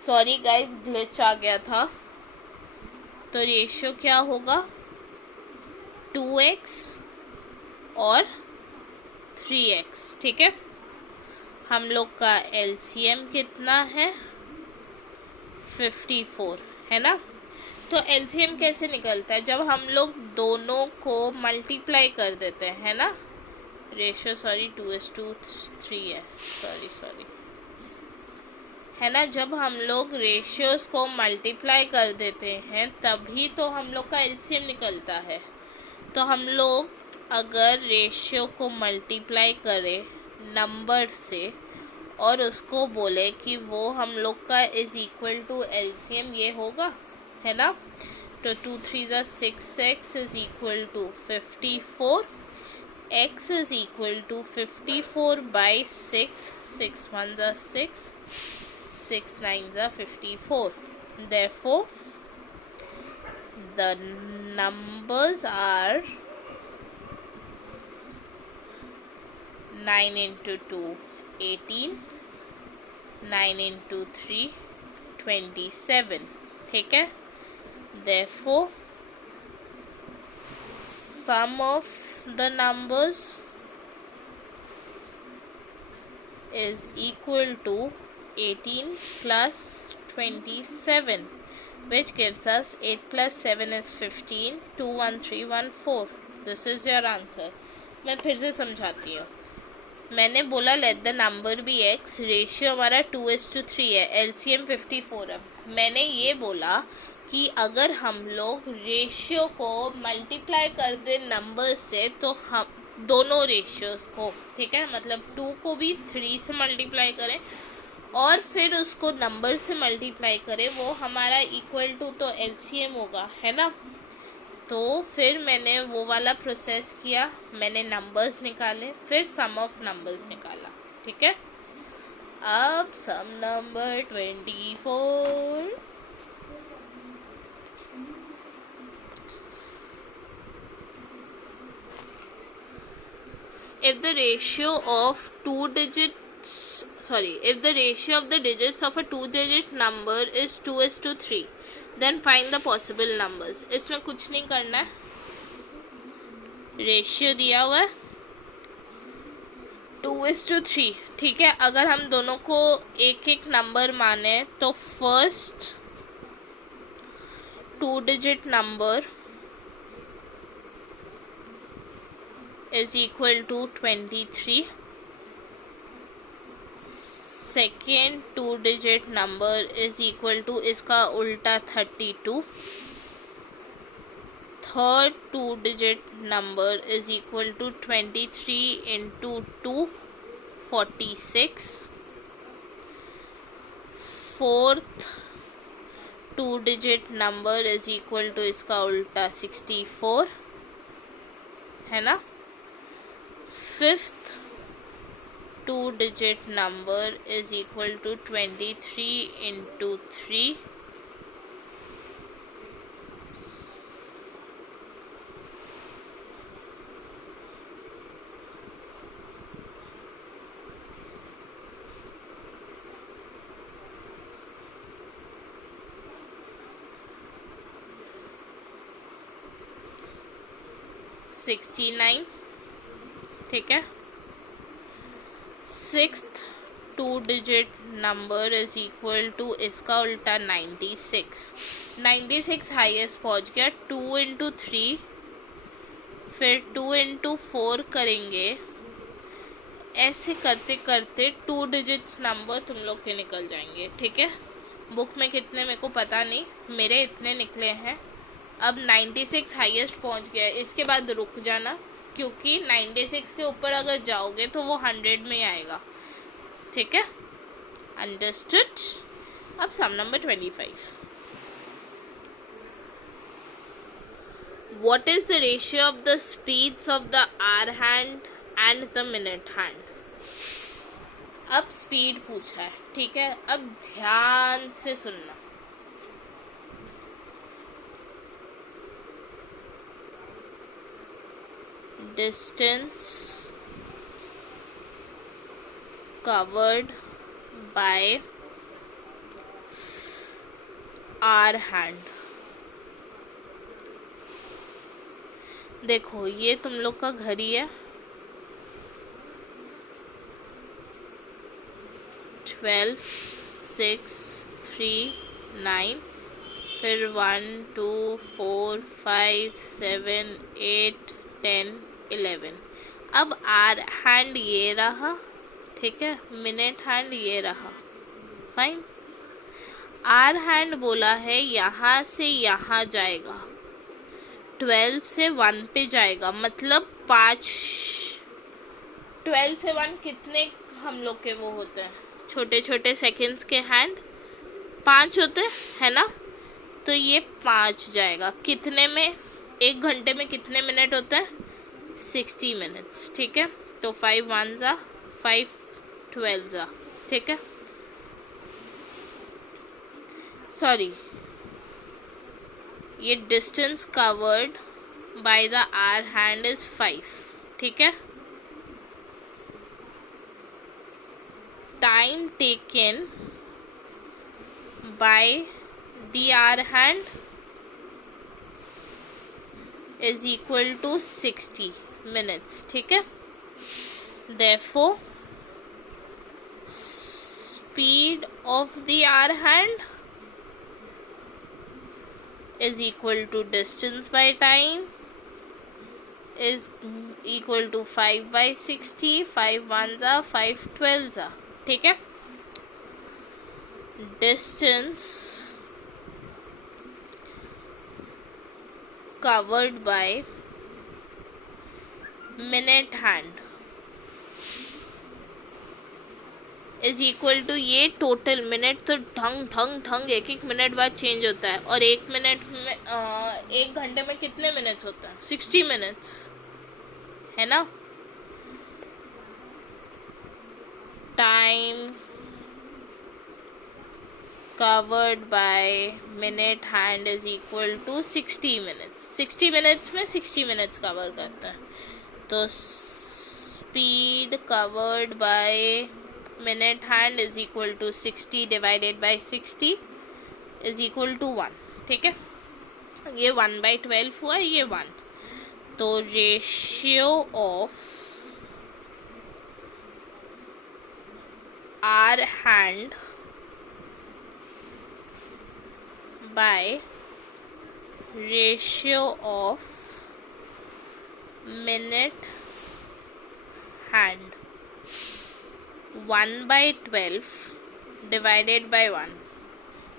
Sorry guys, glitch आ गया था। तो रेशियो क्या होगा, 2x और 3x। ठीक है, हम लोग का एलसीएम कितना है, 54 है ना। तो एलसीएम कैसे निकलता है, जब हम लोग दोनों को मल्टीप्लाई कर देते हैं, है ना। रेशियो 2:3 है, सॉरी है ना। जब हम लोग रेशियोज को मल्टीप्लाई कर देते हैं तभी तो हम लोग का एलसीएम निकलता है। तो हम लोग अगर रेशियो को मल्टीप्लाई करें नंबर से और उसको बोले कि वो हम लोग का इज इक्वल टू एलसीएम, ये होगा, है ना। तो 2 3 6x is equal to 54, x is equal to 54 by 6, 6 1 6, 6 9 54. Therefore, the numbers are 9 into 2 18, 9 into 3 27. ठीक है, therefore sum of the numbers is equal to 18 plus 27, which gives us 8 plus 7 is 15, 2 1 3 1 4. This is your answer. मैं फिर से समझाती हूँ। मैंने बोला let the number be x, ratio हमारा 2:3 है, एलसीएम 54 है। मैंने ये बोला कि अगर हम लोग रेशियो को मल्टीप्लाई कर दे नंबर से तो हम दोनों रेशियोज को, ठीक है, मतलब 2 को भी 3 से मल्टीप्लाई करें और फिर उसको नंबर से मल्टीप्लाई करें, वो हमारा इक्वल टू तो एलसीएम होगा, है ना। तो फिर मैंने वो वाला प्रोसेस किया, मैंने नंबर्स निकाले, फिर सम ऑफ नंबर्स निकाला। ठीक है, अब सम number 24। If the ratio of if the ratio of the digits of a 2-digit number is 2:3, then find the possible numbers. इसमें कुछ नहीं करना है, रेशियो दिया हुआ है 2:3। ठीक है, अगर हम दोनों को एक एक नंबर माने तो first 2-digit number is equal to 23, second 2-digit number is equal to इसका उल्टा 32, third 2-digit number is equal to 23 into 2 46, fourth 2-digit number is equal to इसका उल्टा 64, है ना। Fifth 2-digit number is equal to 23 into 3, $69। ठीक है, sixth 2-digit number is equal to इसका उल्टा 96, 96 हाईएस्ट पहुंच गया। 2 इंटू 3, फिर 2 इंटू 4 करेंगे, ऐसे करते करते 2 digits नंबर तुम लोग के निकल जाएंगे। ठीक है, बुक में कितने मेरे को पता नहीं, मेरे इतने निकले हैं। अब 96 हाईएस्ट पहुंच गया, इसके बाद रुक जाना, क्योंकि 96 के ऊपर अगर जाओगे तो वो 100 में आएगा। ठीक है, अंडरस्टूड। अब सम number 25। What is the ratio of the speeds of the hour hand and the minute hand? अब स्पीड पूछा है, ठीक है, अब ध्यान से सुनना। Distance covered by hour hand. देखो ये तुम लोग का घड़ी है, 12, 6, 3, 9, फिर 1, 2, 4, 5, 7, 8, 10, 11। अब आर हैंड ये रहा, ठीक है, मिनट हैंड ये रहा, फाइन। आर हैंड बोला है यहाँ से यहाँ जाएगा, 12 से 1 पे जाएगा, मतलब 5। 12 से 1 कितने हम लोग के वो होते हैं, छोटे छोटे सेकंड्स के हैंड 5 होते हैं, है ना। तो ये 5 जाएगा, कितने में, 1 घंटे में कितने मिनट होते हैं, 60 मिनट्स, ठीक है। तो 5 1 जा 5 12 जा, ठीक है, सॉरी, ये distance covered by the hour hand is 5, ठीक है। Time taken by the hour hand is equal to 60 minutes, ठीक है। Therefore, speed of the hour hand is equal to distance by time is equal to 5 by 60, 5 1s are 5 12s are, ठीक है। Distance covered by minute hand is equal to, ये total minute तो ढंग ढंग ढंग 1 minute बाद change होता है, और 1 मिनट में 1 घंटे में कितने मिनट्स होता है, 60 मिनट्स, है ना। Time covered by minute hand is equal to 60 minutes. 60 minutes में 60 मिनट्स कवर करता है, तो speed covered by minute hand is equal to 60 divided by 60 is equal to 1, ठीक है। ये 1/12 हुआ, ये 1। तो ratio of hour hand by ratio of minute hand 1/12 divided by 1।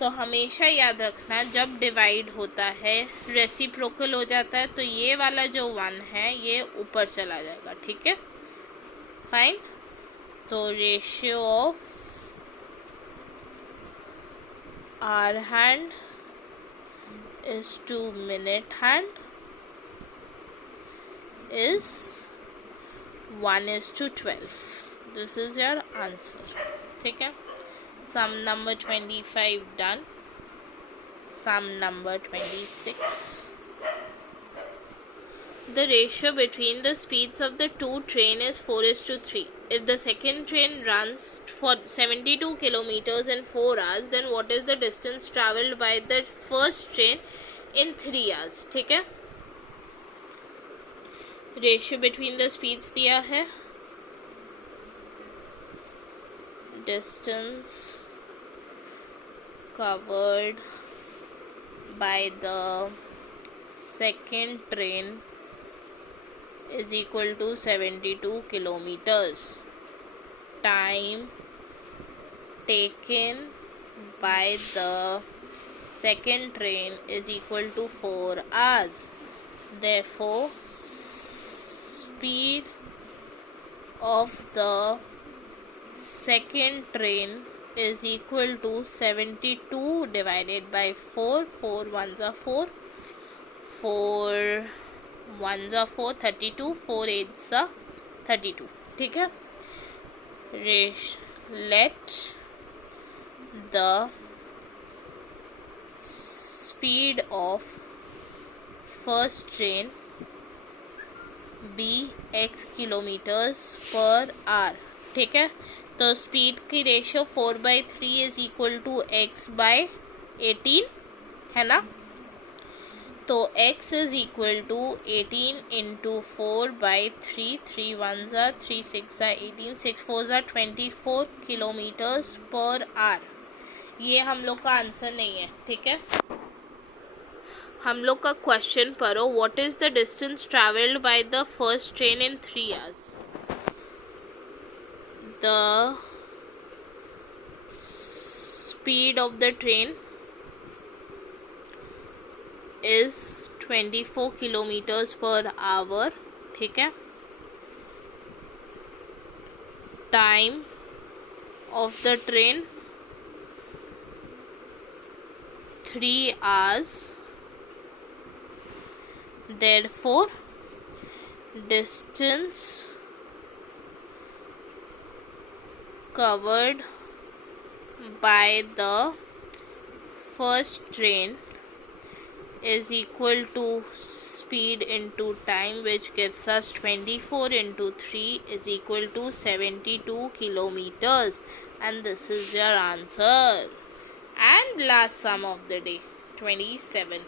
तो हमेशा याद रखना, जब डिवाइड होता है रेसिप्रोकल हो जाता है, तो ये वाला जो 1 है ये ऊपर चला जाएगा, ठीक है, फाइन। तो ratio of hour hand is to minute hand is 1:12। This is your answer, ठीक है। Sum number 25 done. Sum number 26. The ratio between the speeds of the two train is 4:3. If the second train runs for 72 kilometers in 4 hours, then what is the distance traveled by the first train in 3 hours, ठीक है। Ratio between the speeds दिया है, distance covered by the second train is equal to 72 kilometers. Time taken by the second train is equal to 4 hours. Therefore, speed of the second train is equal to 72 divided by 4, 4 1s are 4, 4 1s are 4, 32, 4 8s are 32, ठीक है। Let the speed of first train be x kilometers per hour, ठीक है। तो speed की ratio 4/3 is equal to x/18 है ना। तो x is equal to 18 into 4/3, 3 1 ज़ा 3 6 ज़ा 18, 6 4 ज़ा 24 किलोमीटर्स पर आवर। ये हम लोग का आंसर नहीं है, ठीक है। हम लोग का क्वेश्चन पढ़ो, what is the distance travelled by the first train in 3 hours. The speed of the train is 24 kilometres per hour, ठीक है। Time of the train 3 hours, therefore distance covered by the first train is equal to speed into time, which gives us 24 into 3 is equal to 72 kilometers, and this is your answer. And last sum of the day, 27.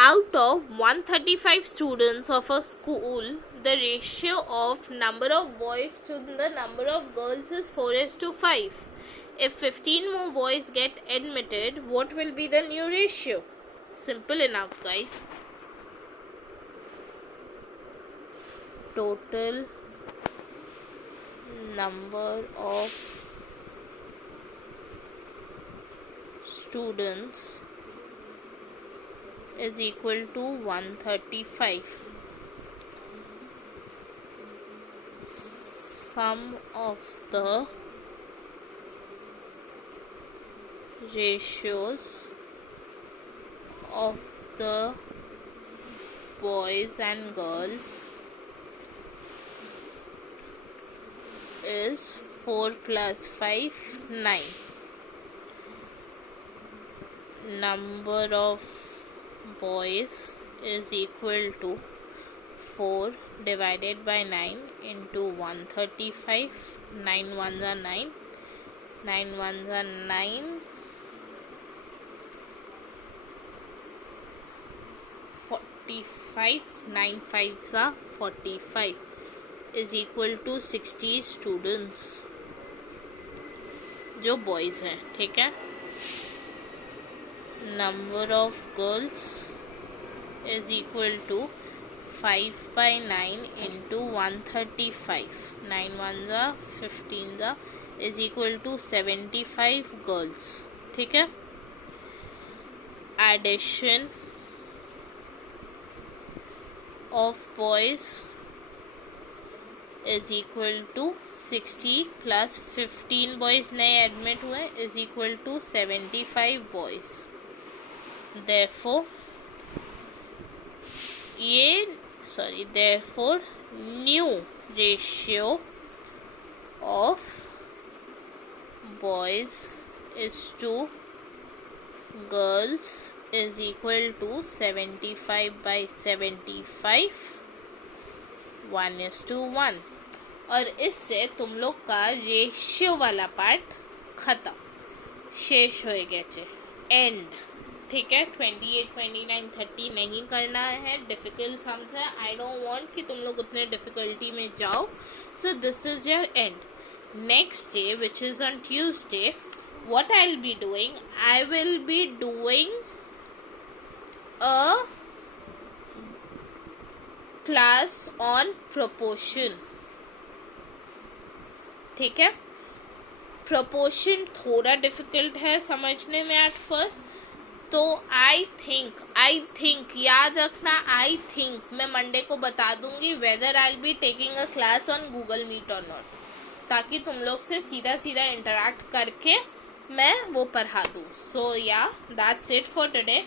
Out of 135 students of a school, the ratio of number of boys to the number of girls is 4:5. If 15 more boys get admitted, what will be the new ratio? Simple enough, guys. Total number of students is equal to 135. Sum of the ratios of the boys and girls is 4 plus 5, 9. Number of boys is equal to 4 divided by 9 into 135. 9 ones are 9, 9 ones are 9, 45, 9 5s are 45 is equal to 60 students जो boys हैं, ठीक है। Number of girls is equal to 5 by 9 into 135. 9 ones are 15 is equal to 75 girls, ठीक है। Addition of boys is equal to 60 plus 15 boys नए admit हुए is equal to 75 boys. Therefore new ratio of boys is to girls is equal to 75 by 75, 1:1. और इससे तुम लोग का ratio वाला पार्ट खत्म, शेष हो गया एंड, ठीक है। 28, 29, 30 नहीं करना है, डिफिकल्ट सम्स है। आई डोंट वांट कि तुम लोग उतने डिफिकल्टी में जाओ। So this is your and. Next day which is on Tuesday, what I'll be doing, I will be doing a class on proportion, ठीक है। proportion थोड़ा डिफिकल्ट है समझने में एट फर्स्ट, तो आई थिंक याद रखना, आई थिंक मैं मंडे को बता दूंगी whether I will be taking a class on Google Meet और नॉट, ताकि तुम लोग से सीधा सीधा इंटरेक्ट करके मैं वो पढ़ा दूँ. सो या that's it for today.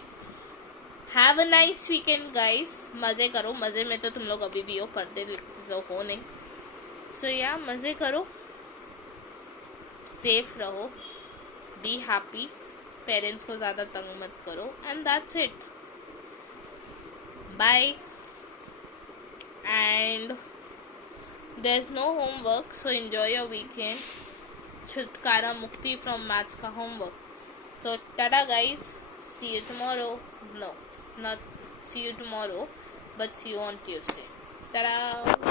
Have a nice weekend guys. मज़े करो. मज़े में तो तुम लोग अभी भी हो, पढ़ते लिखते तो हो नहीं. सो या मज़े करो, सेफ रहो, बी हैप्पी, पेरेंट्स को ज़्यादा तंग मत करो, and that's it. Bye. And there is no homework, so enjoy your weekend. छुटकारा मुक्ति फ्रॉम मैथ्स का homework. So tada guys, see you tomorrow. No, not see you tomorrow, but see you on Tuesday. Tada.